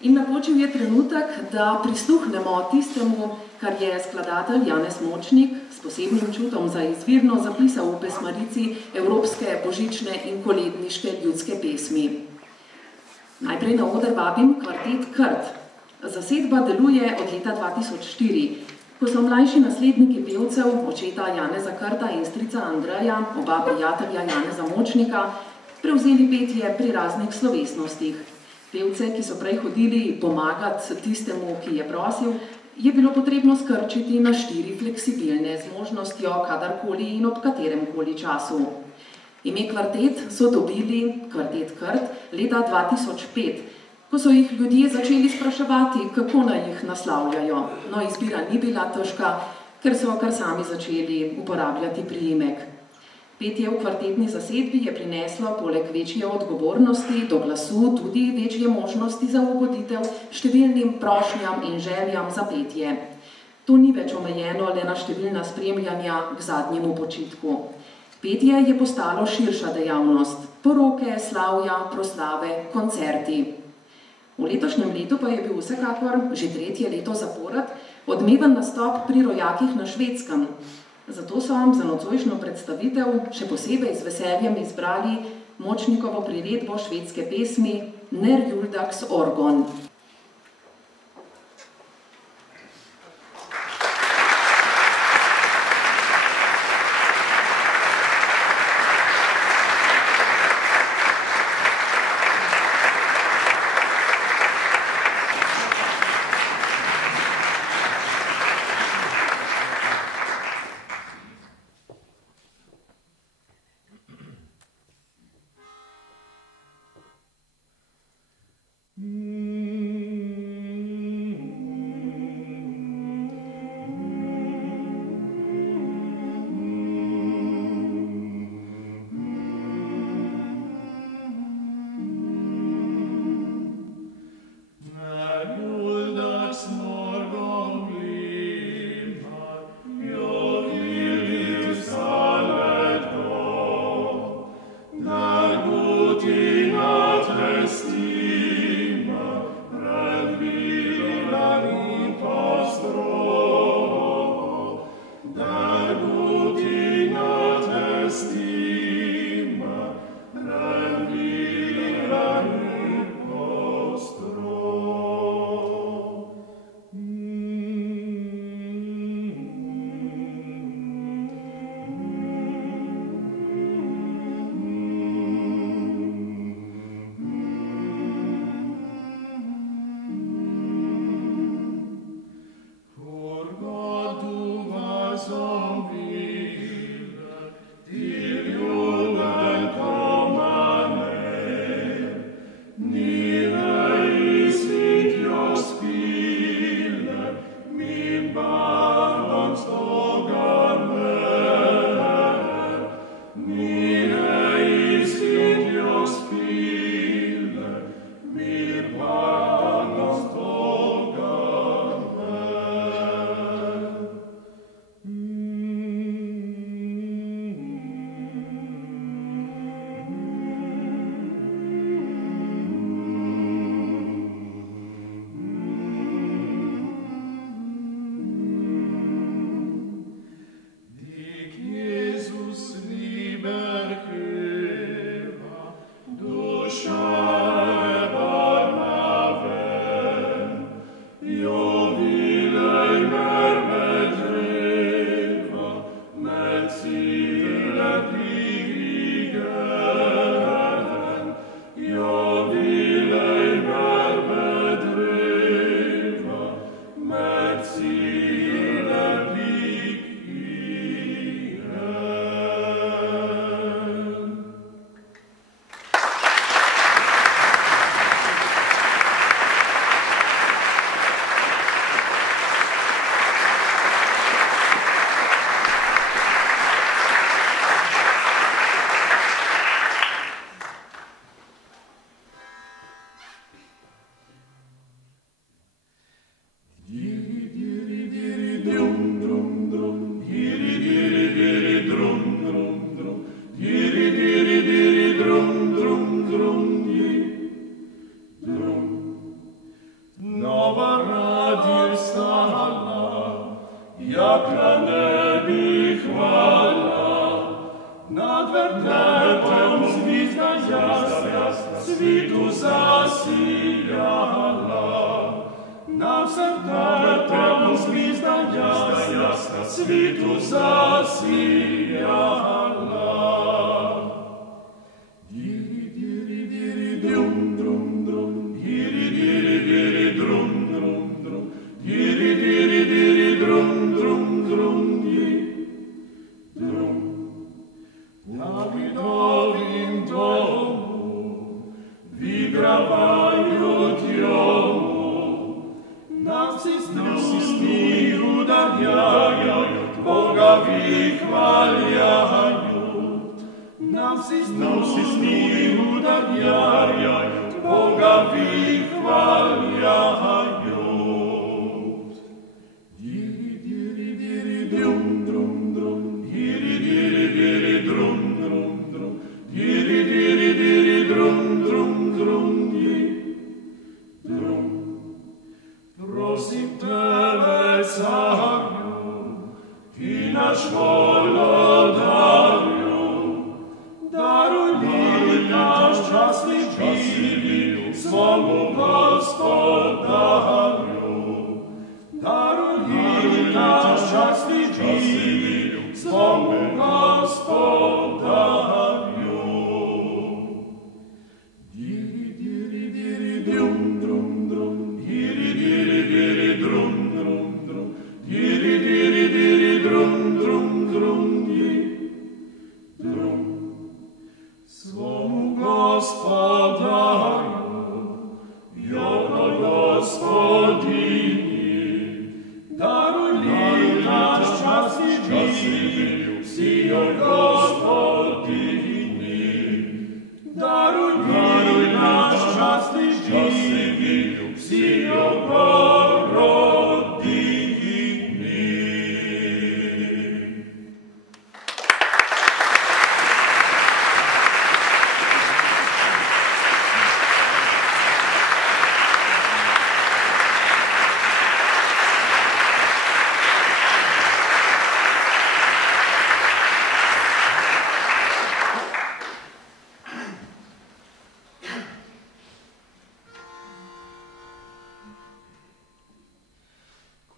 In napočil je trenutek, da prisluhnemo tistemu, kar je skladatelj Janez Močnik s posebnim čutom za izvirno zapisal v pesmarici evropske božične in koledniške ljudske pesmi. Najprej na oder vabim kvartet Krt. Zasedba deluje od leta 2004, ko so mlajši nasledniki pevcev, očeta Janeza Krta in strica Andreja, oba prijatelja Janeza Močnika, prevzeli petje pri raznih slovesnostih. Pevce, ki so prej hodili pomagati tistemu, ki je prosil, je bilo potrebno skrčiti na 4 fleksibilne z možnostjo kadarkoli in ob kateremkoli času. Ime kvartet so dobili, kvartet Krt, leta 2005, ko so jih ljudje začeli spraševati, kako naj jih naslavljajo. No, izbira ni bila težka, ker so kar sami začeli uporabljati priimek. Petje v kvartetni zasedbi je prineslo poleg večje odgovornosti do glasu tudi večje možnosti za ugoditev številnim prošnjam in željam za petje. To ni več omejeno le na številna spremljanja k zadnjemu počitku. Petje je postalo širša dejavnost, poroke, slavja, proslave, koncerti. V letošnjem letu pa je bil vsekakor, že 3. leto zapored, odmeven nastop pri rojakih na Švedskem. Zato so za nocojšnjo predstavitev še posebej z veseljem izbrali Močnikovo priredbo švedske pesmi Ner Juldags Orgon. svitu zasijala, nam se tamo zvizda jasna, svitu zasijala. Diri, diri, diri, drum, drum, drum, diri, diri, diri, drum, drum, drum, diri, diri, diri, drum, drum, drum, diri, drum. Davidovim domu vigravaju djomu, nam si sni udarjaju, Boga vihvaljaju. Nam si sni udarjaju, Boga vihvaljaju. Diri, diri, diri, drum, drum, drum, diri, diri, diri, drum, drum, drum, diri, diri, diri, drum, drum, drum, diri, drum. Prosim tebe, carju, ti naš volodarju, daruj mi naš časni živi, svomu gospodarju. Daruj mi naš časni živi, svomu gospodarju. Diri, diri, diri, drum, drum, drum, diri, diri, diri, drum, drum, drum, diri, diri, diri, drum, drum, drum, diri, drum. Svomu gospodarju, joko gospodini, daruj mi naš časni živi, si joj gospodini. Daruj mi naš časni živi, si joj Bogodini.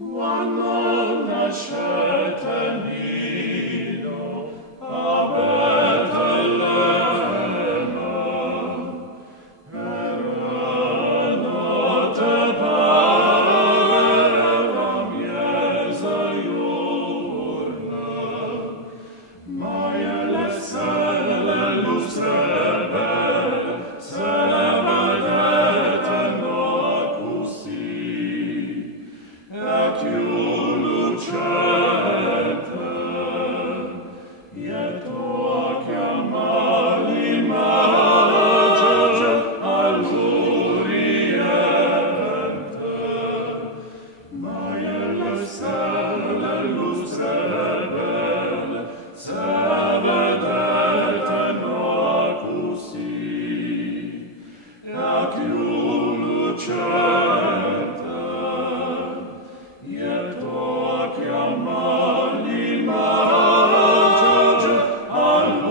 Quando nascete nido a Betlemme, era notte era miesa giorna, ma le stelle lustrebe se vedete no così. Più lucente, lieto a chiamarli magi all'Oriente, ma le stelle lustrebe se vedete no così, e più lucente, lieto a chiamarli magi all'Oriente.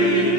diri